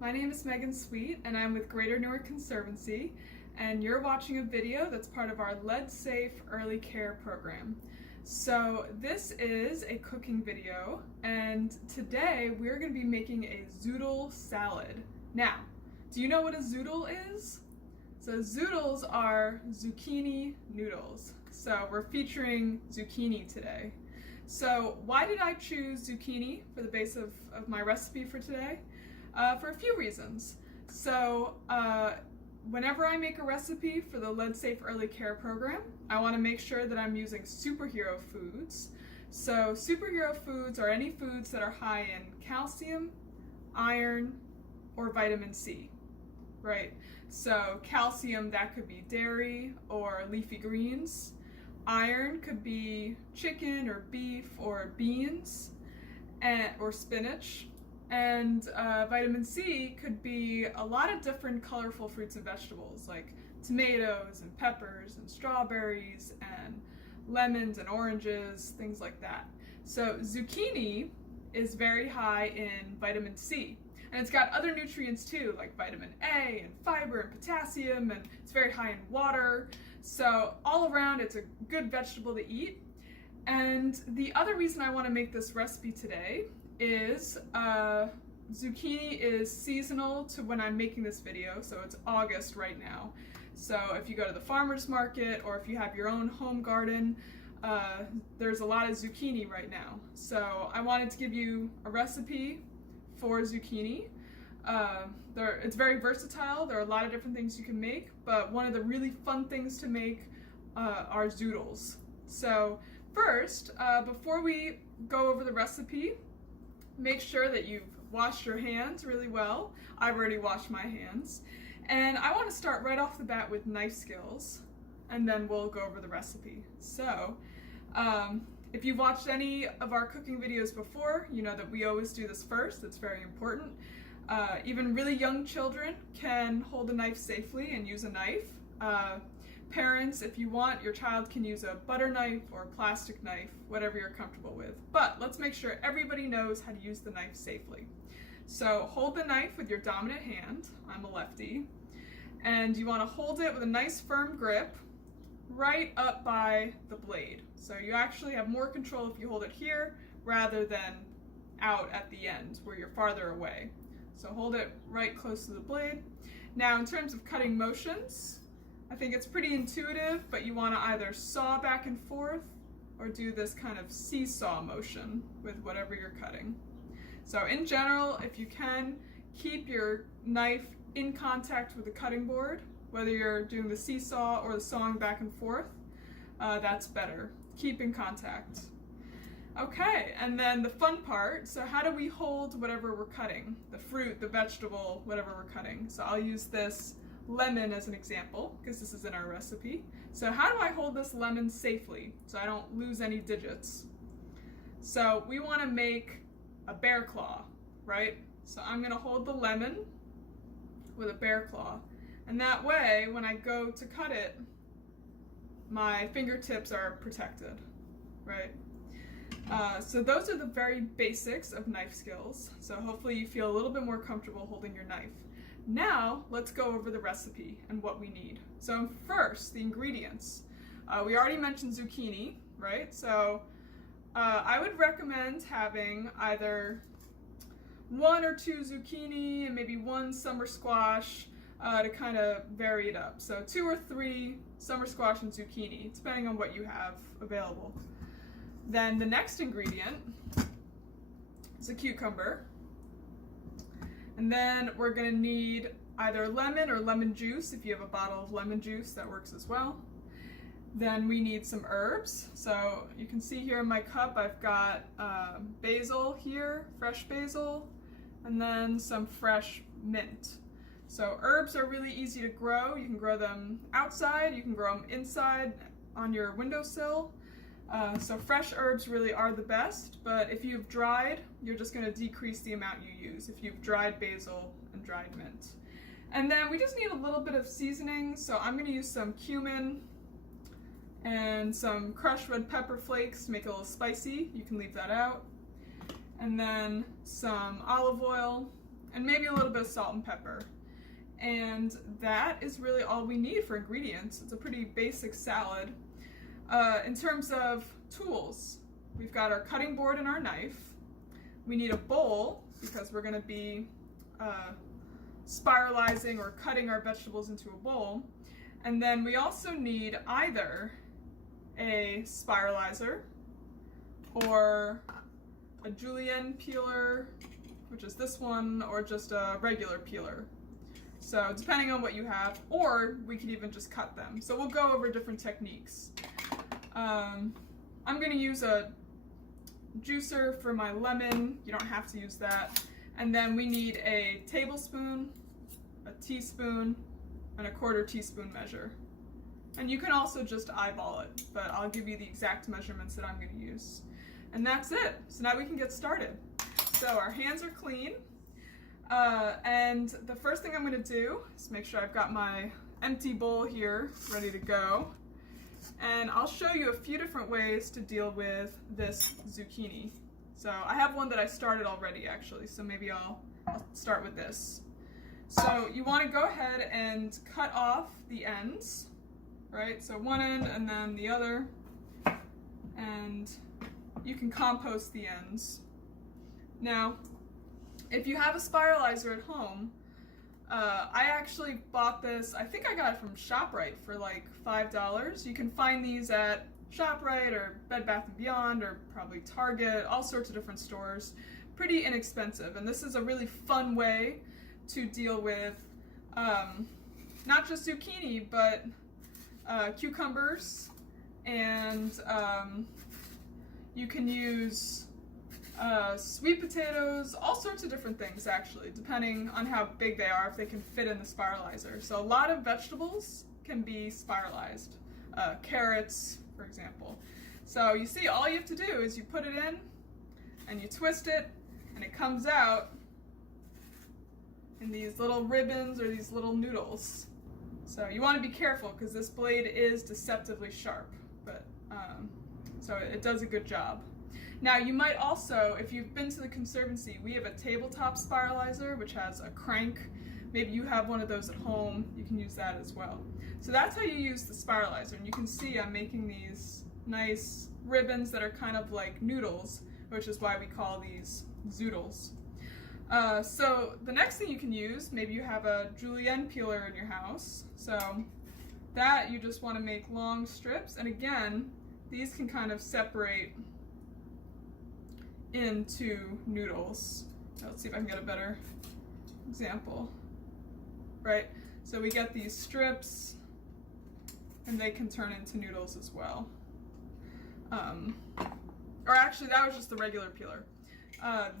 My name is Megan Sweet, and I'm with Greater Newark Conservancy, and you're watching a video that's part of our Lead Safe Early Care program. So this is a cooking video, and today we're going to be making a zoodle salad. Now, do you know what a zoodle is? So zoodles are zucchini noodles. So we're featuring zucchini today. So why did I choose zucchini for the base of my recipe for today? For a few reasons. So whenever I make a recipe for the Lead Safe Early Care program, I want to make sure that I'm using superhero foods. So superhero foods are any foods that are high in calcium, iron, or vitamin C, right? So calcium, that could be dairy or leafy greens. Iron could be chicken or beef or beans or spinach. And vitamin C could be a lot of different colorful fruits and vegetables like tomatoes and peppers and strawberries and lemons and oranges, things like that. So zucchini is very high in vitamin C. And it's got other nutrients too, like vitamin A and fiber and potassium, and it's very high in water. So all around, it's a good vegetable to eat. And the other reason I want to make this recipe today is zucchini is seasonal to when I'm making this video, so it's August right now. So if you go to the farmer's market or if you have your own home garden, there's a lot of zucchini right now. So I wanted to give you a recipe for zucchini. It's very versatile. There are a lot of different things you can make, but one of the really fun things to make are zoodles. So first, before we go over the recipe, make sure that you've washed your hands really well. I've already washed my hands. And I want to start right off the bat with knife skills, and then we'll go over the recipe. So, if you've watched any of our cooking videos before, you know that we always do this first. It's very important. Even really young children can hold a knife safely and use a knife. Parents, if you want, your child can use a butter knife or a plastic knife, whatever you're comfortable with. But let's make sure everybody knows how to use the knife safely. So hold the knife with your dominant hand. I'm a lefty. And you want to hold it with a nice firm grip right up by the blade. So you actually have more control if you hold it here rather than out at the end where you're farther away. So hold it right close to the blade. Now in terms of cutting motions, I think it's pretty intuitive, but you want to either saw back and forth or do this kind of seesaw motion with whatever you're cutting. So in general, if you can, keep your knife in contact with the cutting board, whether you're doing the seesaw or the sawing back and forth, that's better. Keep in contact. Okay, and then the fun part, so how do we hold whatever we're cutting? The fruit, the vegetable, whatever we're cutting. So I'll use this lemon as an example, because this is in our recipe. So how do I hold this lemon safely so I don't lose any digits? So we want to make a bear claw, right? So I'm going to hold the lemon with a bear claw. And that way, when I go to cut it, my fingertips are protected, right? So those are the very basics of knife skills. So hopefully you feel a little bit more comfortable holding your knife. Now, let's go over the recipe and what we need. So first, the ingredients. We already mentioned zucchini, right? So I would recommend having either 1 or 2 zucchini and maybe 1 summer squash to kind of vary it up. So 2 or 3 summer squash and zucchini, depending on what you have available. Then the next ingredient is a cucumber. And then we're going to need either lemon or lemon juice. If you have a bottle of lemon juice, that works as well. Then we need some herbs. So you can see here in my cup, I've got basil here, fresh basil, and then some fresh mint. So herbs are really easy to grow. You can grow them outside, you can grow them inside on your windowsill. So fresh herbs really are the best, but if you've dried, you're just going to decrease the amount you use if you've dried basil and dried mint. And then we just need a little bit of seasoning, so I'm going to use some cumin and some crushed red pepper flakes to make it a little spicy. You can leave that out. And then some olive oil and maybe a little bit of salt and pepper. And that is really all we need for ingredients. It's a pretty basic salad. In terms of tools, we've got our cutting board and our knife. We need a bowl because we're going to be spiralizing or cutting our vegetables into a bowl. And then we also need either a spiralizer or a julienne peeler, which is this one, or just a regular peeler. So depending on what you have, or we can even just cut them. So we'll go over different techniques. I'm going to use a juicer for my lemon. You don't have to use that. And then we need a tablespoon, a teaspoon, and a 1/4 teaspoon measure. And you can also just eyeball it, but I'll give you the exact measurements that I'm going to use. And that's it. So now we can get started. So our hands are clean. And the first thing I'm going to do is make sure I've got my empty bowl here ready to go. And I'll show you a few different ways to deal with this zucchini. So I have one that I started already actually, so maybe I'll start with this. So you want to go ahead and cut off the ends, right? So one end and then the other, and you can compost the ends. Now, if you have a spiralizer at home, I actually bought this, I think I got it from ShopRite for like $5. You can find these at ShopRite or Bed Bath & Beyond or probably Target, all sorts of different stores. Pretty inexpensive, and this is a really fun way to deal with not just zucchini, but cucumbers, and you can use sweet potatoes, all sorts of different things actually, depending on how big they are, if they can fit in the spiralizer. So a lot of vegetables can be spiralized, carrots, for example. So you see, all you have to do is you put it in and you twist it, and it comes out in these little ribbons or these little noodles. So you want to be careful because this blade is deceptively sharp, but so it does a good job. Now you might also, if you've been to the Conservancy, we have a tabletop spiralizer which has a crank. Maybe you have one of those at home, you can use that as well. So that's how you use the spiralizer, and you can see I'm making these nice ribbons that are kind of like noodles, which is why we call these zoodles. So the next thing you can use, maybe you have a julienne peeler in your house, so that you just want to make long strips, and again, these can kind of separate into noodles. Let's see if I can get a better example. Right, so we get these strips and they can turn into noodles as well. Or actually that was just the regular peeler.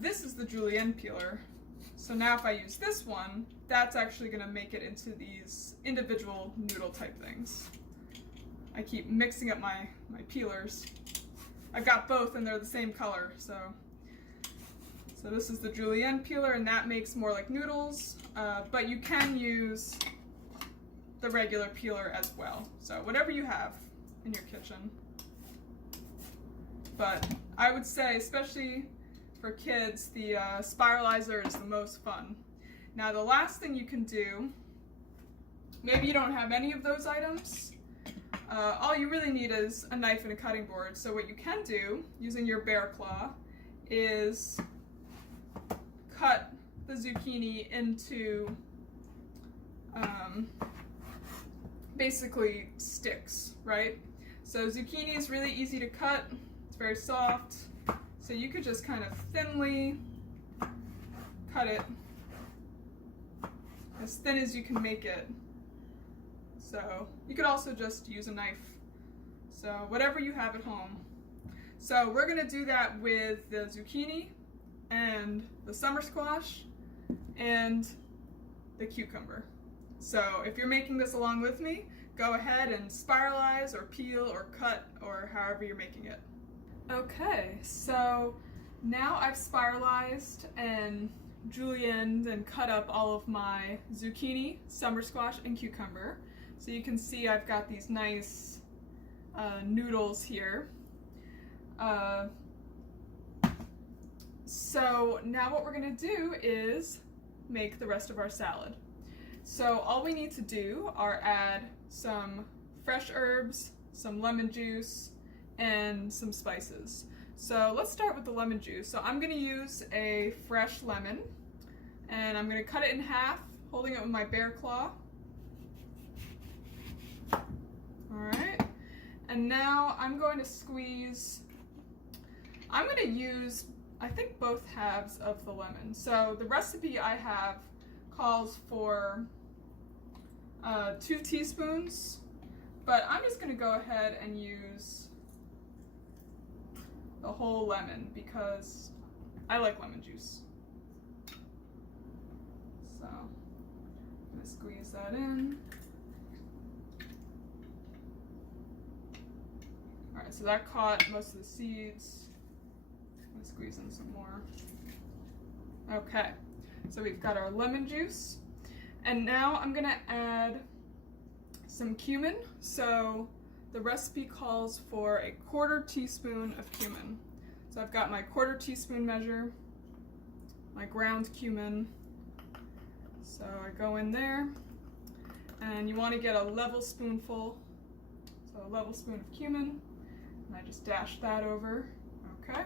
This is the julienne peeler. So now if I use this one, that's actually going to make it into these individual noodle type things. I keep mixing up my peelers. I've got both and they're the same color, so this is the julienne peeler, and that makes more like noodles, but you can use the regular peeler as well. So whatever you have in your kitchen. But I would say, especially for kids, the spiralizer is the most fun. Now the last thing you can do, maybe you don't have any of those items, all you really need is a knife and a cutting board. So what you can do, using your bear claw, is cut the zucchini into basically sticks, right? So zucchini is really easy to cut, it's very soft, so you could just kind of thinly cut it, as thin as you can make it. So you could also just use a knife, so whatever you have at home. So we're going to do that with the zucchini and the summer squash and the cucumber. So if you're making this along with me, go ahead and spiralize or peel or cut or however you're making it. Okay, so now I've spiralized and julienned and cut up all of my zucchini, summer squash, and cucumber. So you can see I've got these nice noodles here. So now what we're going to do is make the rest of our salad. So all we need to do are add some fresh herbs, some lemon juice, and some spices. So let's start with the lemon juice. So I'm going to use a fresh lemon, and I'm going to cut it in half, holding it with my bear claw. Alright, and now I'm going to squeeze, I'm going to use, I think, both halves of the lemon. So the recipe I have calls for 2 teaspoons, but I'm just going to go ahead and use the whole lemon because I like lemon juice. So I'm going to squeeze that in. Alright, so that caught most of the seeds. I'm going to squeeze in some more. Okay, so we've got our lemon juice. And now I'm going to add some cumin. So the recipe calls for a 1/4 teaspoon of cumin. So I've got my 1/4 teaspoon measure, my ground cumin. So I go in there, and you want to get a level spoonful. So a level spoon of cumin, and I just dash that over. Okay.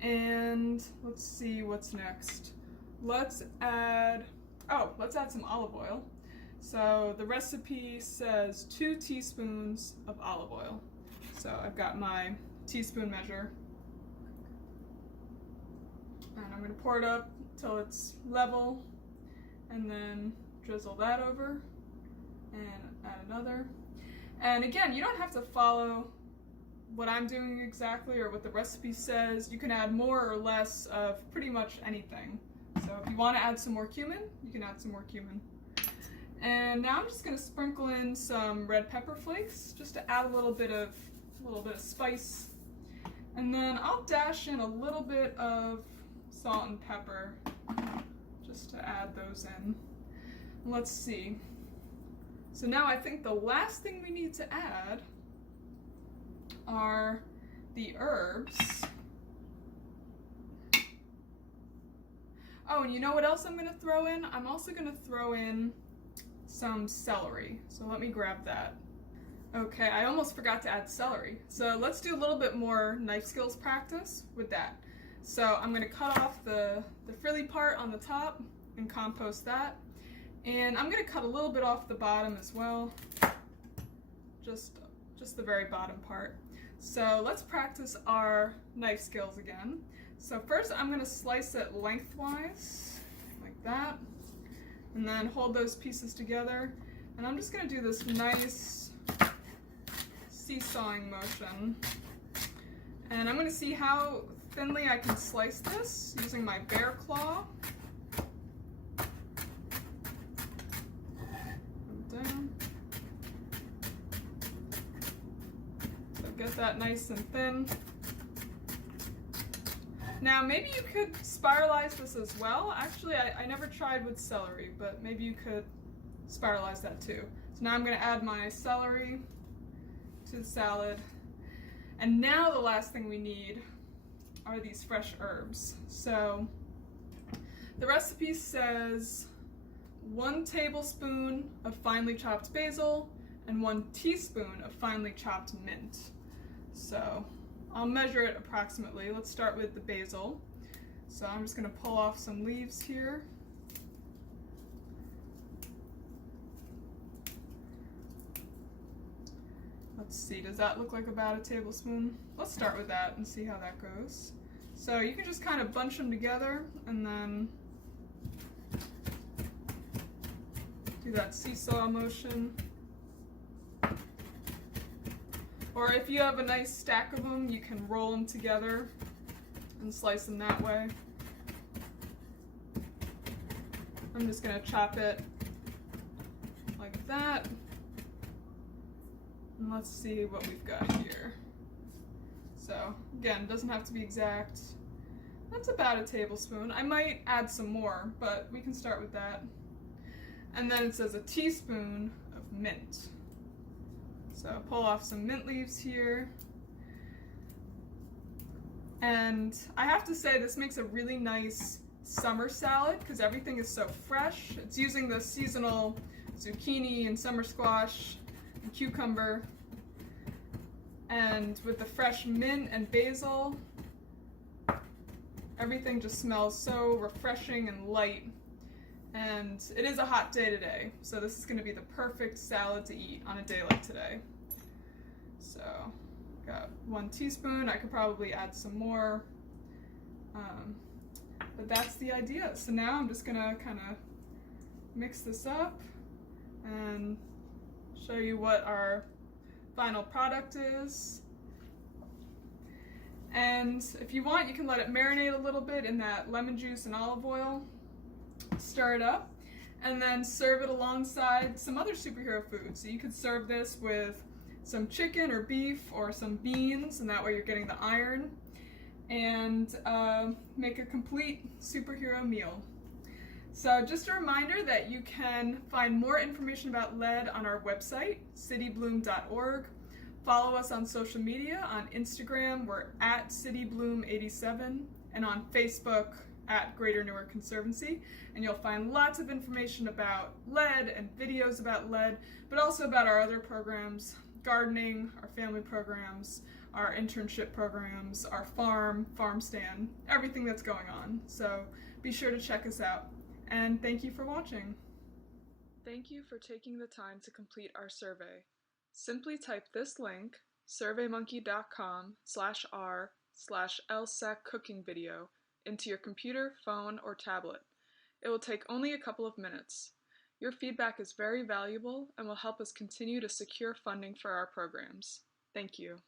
And let's see what's next. Let's add some olive oil. So the recipe says 2 teaspoons of olive oil. So I've got my teaspoon measure. And I'm going to pour it up till it's level, and then drizzle that over and add another. And again, you don't have to follow what I'm doing exactly or what the recipe says. You can add more or less of pretty much anything. So if you want to add some more cumin, you can add some more cumin. And now I'm just going to sprinkle in some red pepper flakes just to add a little bit of spice. And then I'll dash in a little bit of salt and pepper just to add those in. Let's see. So now I think the last thing we need to add are the herbs. Oh, and you know what else I'm going to throw in? I'm also going to throw in some celery. So let me grab that. Okay, I almost forgot to add celery. So let's do a little bit more knife skills practice with that. So I'm going to cut off the frilly part on the top and compost that. And I'm going to cut a little bit off the bottom as well. Just the very bottom part. So let's practice our knife skills again. So first I'm going to slice it lengthwise, like that, and then hold those pieces together. And I'm just going to do this nice seesawing motion. And I'm going to see how thinly I can slice this using my bear claw. Down. So get that nice and thin. Now maybe you could spiralize this as well. Actually, I never tried with celery, but maybe you could spiralize that too. So now I'm going to add my celery to the salad. And now the last thing we need are these fresh herbs. So the recipe says 1 tablespoon of finely chopped basil and 1 teaspoon of finely chopped mint. So I'll measure it approximately. Let's start with the basil. So I'm just going to pull off some leaves here. Let's see, does that look like about a tablespoon? Let's start with that and see how that goes. So you can just kind of bunch them together and then do that seesaw motion. Or if you have a nice stack of them, you can roll them together and slice them that way. I'm just going to chop it like that. And let's see what we've got here. So again, doesn't have to be exact. That's about a tablespoon. I might add some more, but we can start with that. And then it says a teaspoon of mint. So pull off some mint leaves here. And I have to say this makes a really nice summer salad because everything is so fresh. It's using the seasonal zucchini and summer squash and cucumber, and with the fresh mint and basil, everything just smells so refreshing and light. And it is a hot day today, so this is going to be the perfect salad to eat on a day like today. So, got 1 teaspoon. I could probably add some more, but that's the idea. So now I'm just going to kind of mix this up and show you what our final product is. And if you want, you can let it marinate a little bit in that lemon juice and olive oil. Stir it up, and then serve it alongside some other superhero foods. So you could serve this with some chicken or beef or some beans, and that way you're getting the iron, and make a complete superhero meal. So just a reminder that you can find more information about lead on our website, citybloom.org. Follow us on social media. On Instagram, we're at citybloom87, and on Facebook, at Greater Newark Conservancy, and you'll find lots of information about lead and videos about lead, but also about our other programs, gardening, our family programs, our internship programs, our farm stand, everything that's going on. So be sure to check us out, and thank you for watching. Thank you for taking the time to complete our survey. Simply type this link, surveymonkey.com/r/lsec cooking video, into your computer, phone, or tablet. It will take only a couple of minutes. Your feedback is very valuable and will help us continue to secure funding for our programs. Thank you.